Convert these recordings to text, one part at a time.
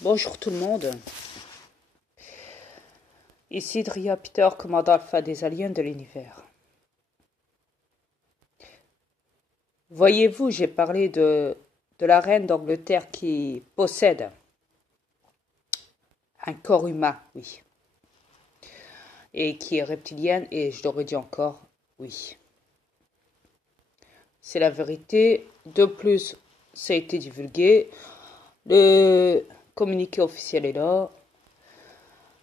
Bonjour tout le monde. Ici Dria Peter, commandant alpha des aliens de l'univers. Voyez-vous, j'ai parlé de la reine d'Angleterre qui possède un corps humain, oui. Et qui est reptilienne, et je l'aurais dit encore, oui. C'est la vérité. De plus, ça a été divulgué. Le communiqué officiel est là.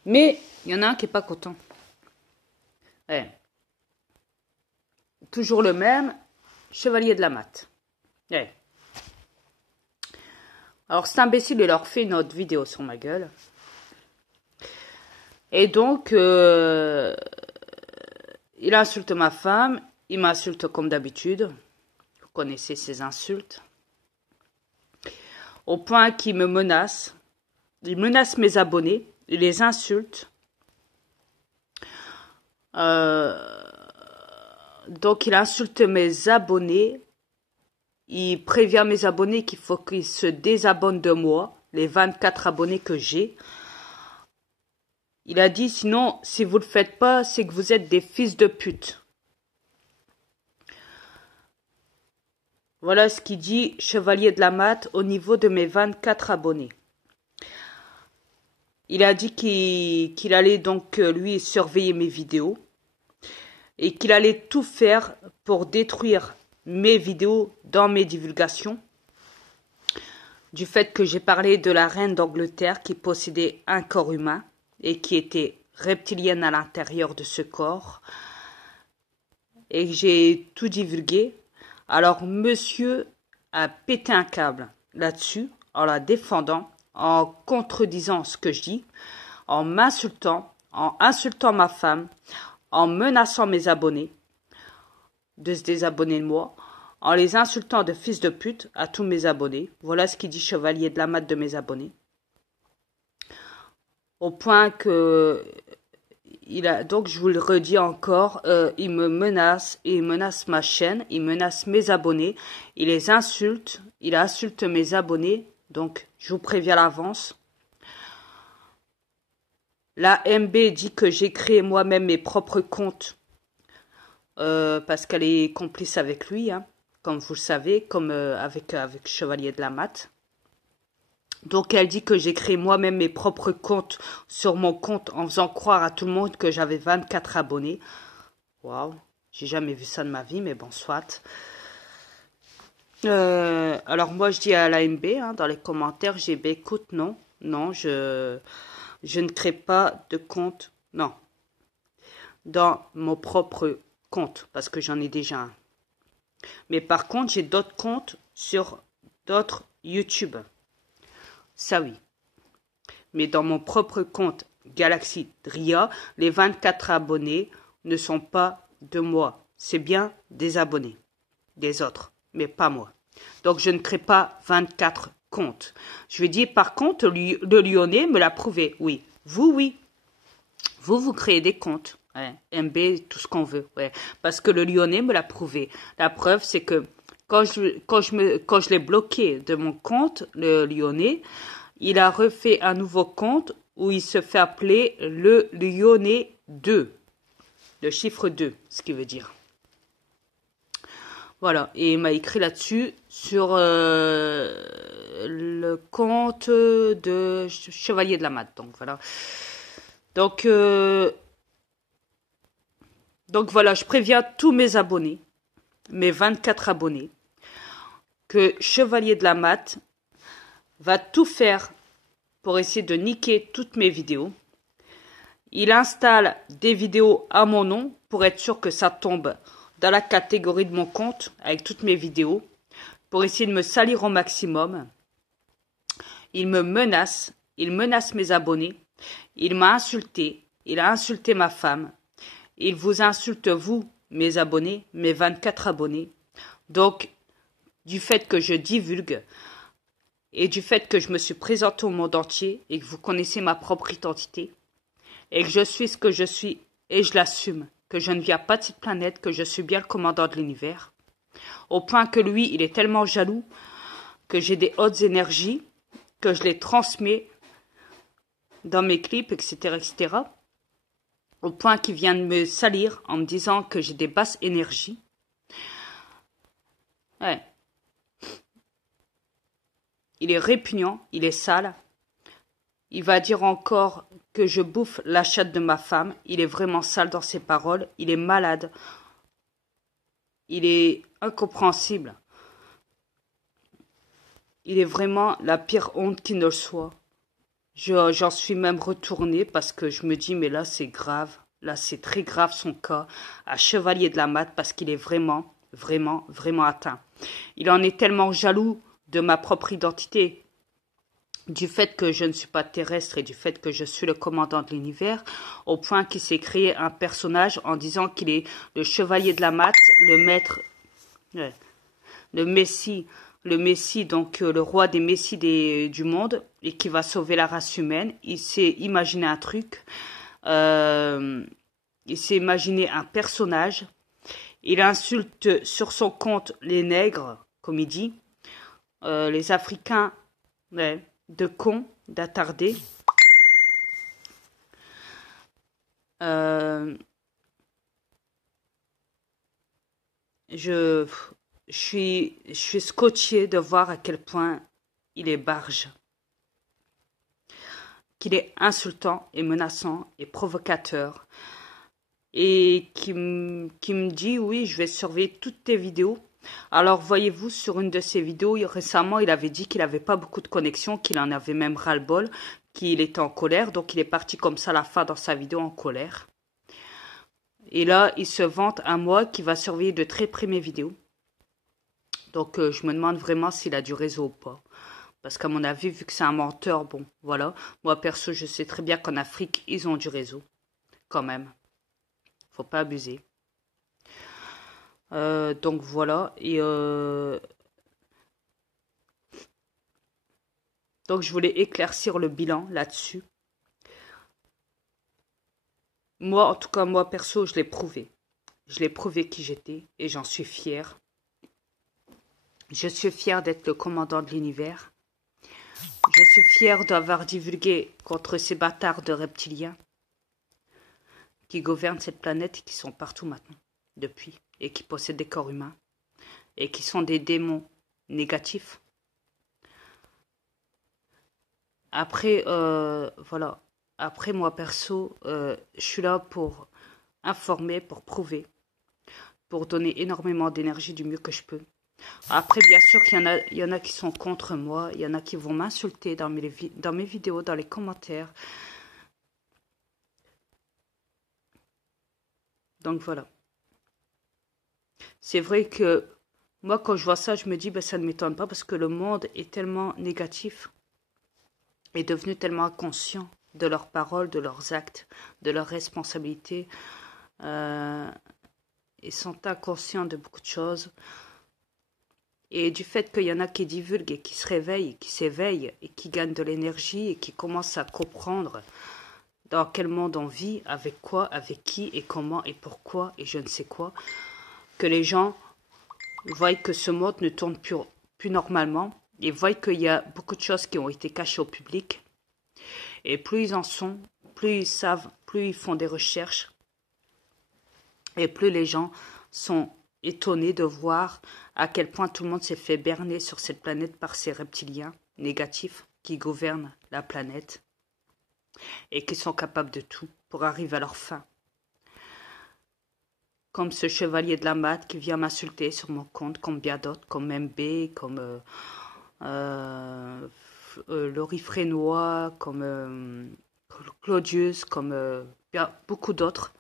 Mais il y en a un qui n'est pas content. Ouais. Toujours le même, chevalier de la mat. Ouais. Alors cet imbécile, il leur fait une autre vidéo sur ma gueule. Et donc, il insulte ma femme, il m'insulte comme d'habitude. Vous connaissez ces insultes. Au point qu'il me menace. Il menace mes abonnés, il les insulte. Donc il insulte mes abonnés. Il prévient mes abonnés qu'il faut qu'ils se désabonnent de moi, les 24 abonnés que j'ai. Il a dit, sinon, si vous ne le faites pas, c'est que vous êtes des fils de pute. Voilà ce qu'il dit, chevalier de la mat, au niveau de mes 24 abonnés. Il a dit qu'il allait donc, lui, surveiller mes vidéos. Et qu'il allait tout faire pour détruire mes vidéos dans mes divulgations. Du fait que j'ai parlé de la reine d'Angleterre qui possédait un corps humain et qui était reptilienne à l'intérieur de ce corps. Et j'ai tout divulgué. Alors monsieur a pété un câble là-dessus en la défendant, en contredisant ce que je dis, en m'insultant, en insultant ma femme, en menaçant mes abonnés de se désabonner de moi, en les insultant de fils de pute à tous mes abonnés. Voilà ce qu'il dit chevalier de la mat de mes abonnés. Au point que donc je vous le redis encore, il me menace, il menace ma chaîne, il menace mes abonnés, il les insulte, il insulte mes abonnés, donc je vous préviens à l'avance. La MB dit que j'ai créé moi-même mes propres comptes parce qu'elle est complice avec lui, hein, comme vous le savez, comme avec Chevalier de la Mat. Donc elle dit que j'ai créé moi-même mes propres comptes sur mon compte en faisant croire à tout le monde que j'avais 24 abonnés. Waouh, j'ai jamais vu ça de ma vie, mais bon, soit. Alors moi je dis à la MB, hein, dans les commentaires, j'ai dit, écoute, non, je ne crée pas de compte, non, dans mon propre compte, parce que j'en ai déjà un. Mais par contre, j'ai d'autres comptes sur d'autres YouTube. Ça oui. Mais dans mon propre compte Galaxy Dria, les 24 abonnés ne sont pas de moi. C'est bien des abonnés, des autres, mais pas moi. Donc je ne crée pas 24 comptes. Je vais dire, par contre, le Lyonnais me l'a prouvé. Oui, vous, oui. Vous créez des comptes. Ouais. MB, tout ce qu'on veut. Ouais. Parce que le Lyonnais me l'a prouvé. La preuve, c'est que quand je l'ai bloqué de mon compte, le Lyonnais, il a refait un nouveau compte où il se fait appeler le Lyonnais 2. Le chiffre 2, ce qui veut dire. Voilà, et il m'a écrit là-dessus sur le compte de Chevalier de la Mat. Donc voilà. Donc voilà, je préviens tous mes abonnés, mes 24 abonnés, que Chevalier de la Mat va tout faire pour essayer de niquer toutes mes vidéos. Il installe des vidéos à mon nom pour être sûr que ça tombe dans la catégorie de mon compte avec toutes mes vidéos pour essayer de me salir au maximum. Il me menace, il menace mes abonnés, il m'a insulté, il a insulté ma femme, il vous insulte vous, mes abonnés, mes 24 abonnés. Donc, du fait que je divulgue et du fait que je me suis présenté au monde entier et que vous connaissez ma propre identité et que je suis ce que je suis et je l'assume, que je ne viens pas de cette planète, que je suis bien le commandant de l'univers, au point que lui, il est tellement jaloux que j'ai des hautes énergies que je les transmets dans mes clips, etc., etc., au point qu'ils viennent me salir en me disant que j'ai des basses énergies. Ouais. Il est répugnant, il est sale. Il va dire encore que je bouffe la chatte de ma femme. Il est vraiment sale dans ses paroles. Il est malade. Il est incompréhensible. Il est vraiment la pire honte qui ne le soit. J'en suis même retournée parce que je me dis, mais là c'est grave. Là c'est très grave son cas. À Chevalier de la Mat parce qu'il est vraiment, vraiment, vraiment atteint. Il en est tellement jaloux de ma propre identité, du fait que je ne suis pas terrestre et du fait que je suis le commandant de l'univers, au point qu'il s'est créé un personnage en disant qu'il est le chevalier de la Mat, le maître, ouais, le Messie, donc le roi des Messies du monde, et qui va sauver la race humaine. Il s'est imaginé un truc, il s'est imaginé un personnage, il insulte sur son compte les nègres, comme il dit, les Africains, ouais, de cons, d'attardés. Je suis scotché de voir à quel point il est barge, qu'il est insultant et menaçant et provocateur, et qui me dit, oui, je vais surveiller toutes tes vidéos. Alors, voyez-vous, sur une de ses vidéos, récemment, il avait dit qu'il n'avait pas beaucoup de connexion, qu'il en avait même ras-le-bol, qu'il était en colère. Donc, il est parti comme ça à la fin dans sa vidéo en colère. Et là, il se vante à moi qui va surveiller de très près mes vidéos. Donc, je me demande vraiment s'il a du réseau ou pas. Parce qu'à mon avis, vu que c'est un menteur, bon, voilà. Moi, perso, je sais très bien qu'en Afrique, ils ont du réseau. Quand même. Faut pas abuser. Donc voilà, et donc je voulais éclaircir le bilan là-dessus. Moi, en tout cas, moi perso, je l'ai prouvé. Je l'ai prouvé qui j'étais et j'en suis fière. Je suis fière d'être le commandant de l'univers. Je suis fière d'avoir divulgué contre ces bâtards de reptiliens qui gouvernent cette planète et qui sont partout maintenant, depuis, et qui possèdent des corps humains, et qui sont des démons négatifs. Après, voilà. Après, moi, perso, je suis là pour informer, pour prouver, pour donner énormément d'énergie du mieux que je peux. Après, bien sûr qu'il y en a qui sont contre moi, il y en a qui vont m'insulter dans mes vidéos, dans les commentaires. Donc, voilà. C'est vrai que moi, quand je vois ça, je me dis, ben, ça ne m'étonne pas parce que le monde est tellement négatif, est devenu tellement inconscient de leurs paroles, de leurs actes, de leurs responsabilités. Ils sont inconscients de beaucoup de choses. Et du fait qu'il y en a qui divulguent et qui se réveillent, qui s'éveillent et qui gagnent de l'énergie et qui commencent à comprendre dans quel monde on vit, avec quoi, avec qui et comment et pourquoi et je ne sais quoi, que les gens voient que ce monde ne tourne plus normalement et voient qu'il y a beaucoup de choses qui ont été cachées au public. Et plus ils en sont, plus ils savent, plus ils font des recherches et plus les gens sont étonnés de voir à quel point tout le monde s'est fait berner sur cette planète par ces reptiliens négatifs qui gouvernent la planète et qui sont capables de tout pour arriver à leur fin. Comme ce chevalier de la Mat qui vient m'insulter sur mon compte, comme bien d'autres, comme MB, comme Laurie Frénois, comme Claudius, comme beaucoup d'autres,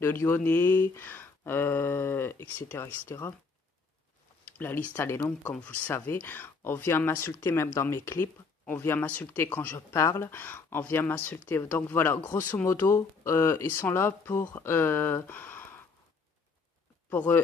le Lyonnais, etc., etc. La liste, elle est longue, comme vous le savez. On vient m'insulter même dans mes clips. On vient m'insulter quand je parle. On vient m'insulter. Donc voilà, grosso modo, ils sont là pour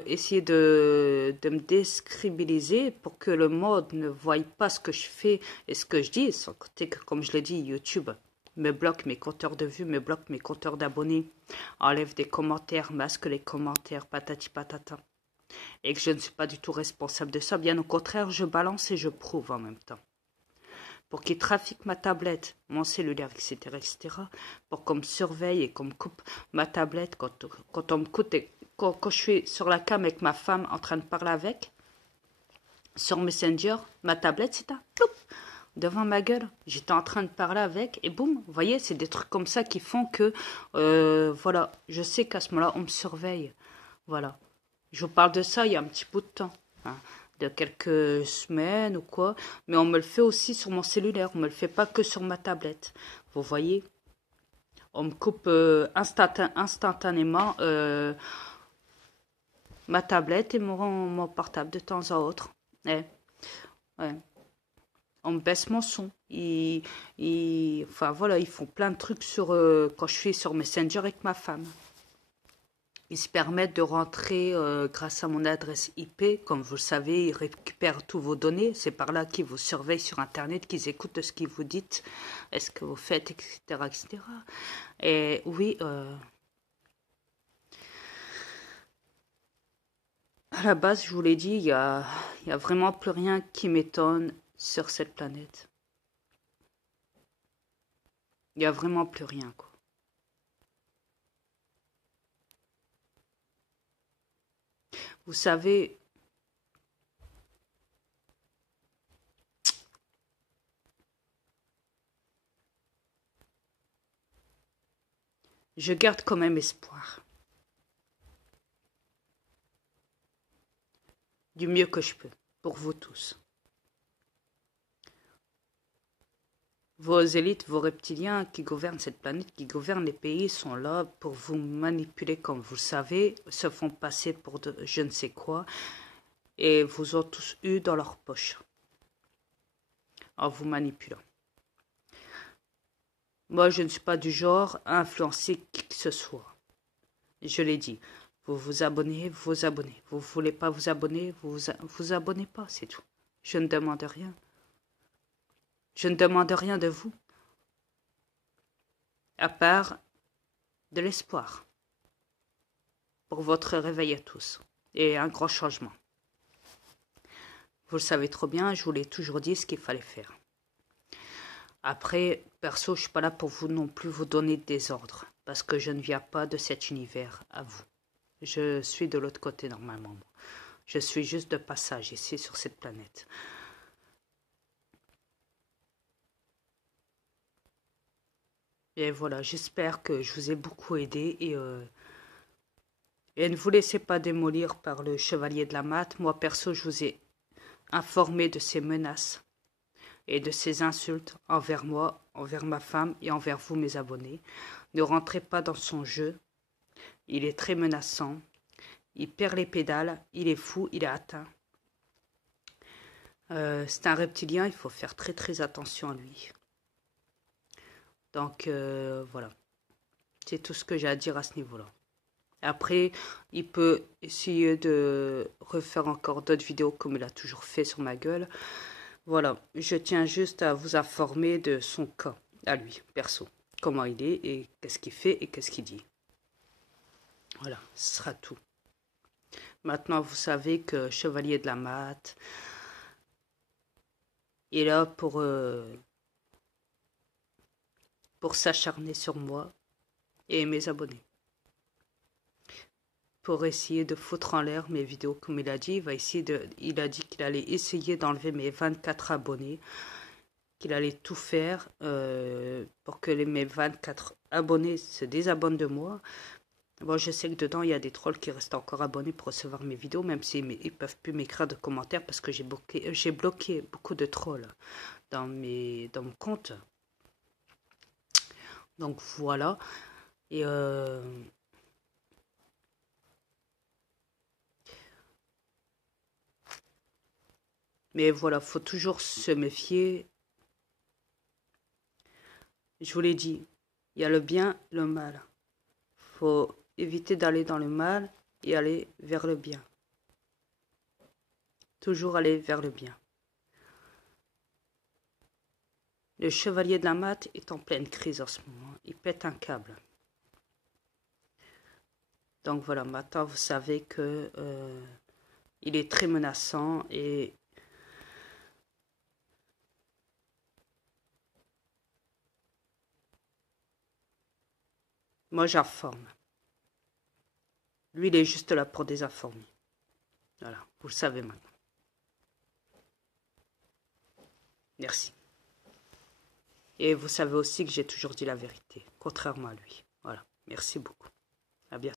essayer de me décrédibiliser, pour que le monde ne voie pas ce que je fais et ce que je dis. Sans côté que, comme je l'ai dit, YouTube me bloque mes compteurs de vues, me bloque mes compteurs d'abonnés, enlève des commentaires, masque les commentaires, patati patata. Et que je ne suis pas du tout responsable de ça. Bien au contraire, je balance et je prouve en même temps. pour qu'ils trafiquent ma tablette, mon cellulaire, etc., etc., pour qu'on me surveille et qu'on me coupe ma tablette quand on me coupe, quand je suis sur la cam avec ma femme en train de parler avec, sur Messenger, ma tablette, c'est un ploup devant ma gueule. J'étais en train de parler avec et boum, vous voyez, c'est des trucs comme ça qui font que, voilà, je sais qu'à ce moment-là, on me surveille. Voilà. Je vous parle de ça il y a un petit bout de temps, hein, de quelques semaines ou quoi, mais on me le fait aussi sur mon cellulaire, on me le fait pas que sur ma tablette. Vous voyez, on me coupe instantanément ma tablette et mon portable de temps à autre. Ouais, ouais. On me baisse mon son. Enfin voilà, ils font plein de trucs sur quand je suis sur Messenger avec ma femme. Ils se permettent de rentrer grâce à mon adresse IP. Comme vous le savez, ils récupèrent tous vos données. C'est par là qu'ils vous surveillent sur Internet, qu'ils écoutent ce que vous dites, ce que vous faites, etc., etc. Et oui, à la base, je vous l'ai dit, il y a vraiment plus rien qui m'étonne sur cette planète. Il n'y a vraiment plus rien, quoi. Vous savez, je garde quand même espoir. Du mieux que je peux, pour vous tous. Vos élites, vos reptiliens qui gouvernent cette planète, qui gouvernent les pays, sont là pour vous manipuler, comme vous le savez, se font passer pour de je ne sais quoi, et vous ont tous eu dans leur poche, en vous manipulant. Moi, je ne suis pas du genre à influencer qui que ce soit. Je l'ai dit. Vous vous abonnez, vous vous abonnez. Vous ne voulez pas vous abonner, vous abonnez pas, c'est tout. Je ne demande rien. Je ne demande rien de vous, à part de l'espoir pour votre réveil à tous et un grand changement. Vous le savez trop bien, je vous l'ai toujours dit ce qu'il fallait faire. Après, perso, je ne suis pas là pour vous non plus vous donner des ordres, parce que je ne viens pas de cet univers à vous. Je suis de l'autre côté normalement. Je suis juste de passage ici sur cette planète. Et voilà, j'espère que je vous ai beaucoup aidé et ne vous laissez pas démolir par le chevalier de la Matte. Moi, perso, je vous ai informé de ces menaces et de ces insultes envers moi, envers ma femme et envers vous, mes abonnés. Ne rentrez pas dans son jeu. Il est très menaçant. Il perd les pédales. Il est fou. Il est atteint. C'est un reptilien. Il faut faire très très attention à lui. Donc, voilà. C'est tout ce que j'ai à dire à ce niveau-là. Après, il peut essayer de refaire encore d'autres vidéos comme il a toujours fait sur ma gueule. Voilà, je tiens juste à vous informer de son cas, à lui, perso. Comment il est et qu'est-ce qu'il fait et qu'est-ce qu'il dit. Voilà, ce sera tout. Maintenant, vous savez que Chevalier de la Matte est là pour s'acharner sur moi et mes abonnés. Pour essayer de foutre en l'air mes vidéos, comme il a dit. Il a dit qu'il allait essayer d'enlever mes 24 abonnés, qu'il allait tout faire pour que mes 24 abonnés se désabonnent de moi. Bon, je sais que dedans, il y a des trolls qui restent encore abonnés pour recevoir mes vidéos, même s'ils ne peuvent plus m'écrire de commentaires parce que j'ai bloqué beaucoup de trolls dans mon compte. Donc voilà. Et mais voilà, faut toujours se méfier. Je vous l'ai dit, il y a le bien, le mal. Faut éviter d'aller dans le mal et aller vers le bien. Toujours aller vers le bien. Le chevalier de la Matte est en pleine crise en ce moment. Il pète un câble. Donc voilà, maintenant vous savez que il est très menaçant et Moi, j'informe. Lui, il est juste là pour désinformer. Voilà, vous le savez maintenant. Merci. Et vous savez aussi que j'ai toujours dit la vérité, contrairement à lui. Voilà, merci beaucoup. À bientôt.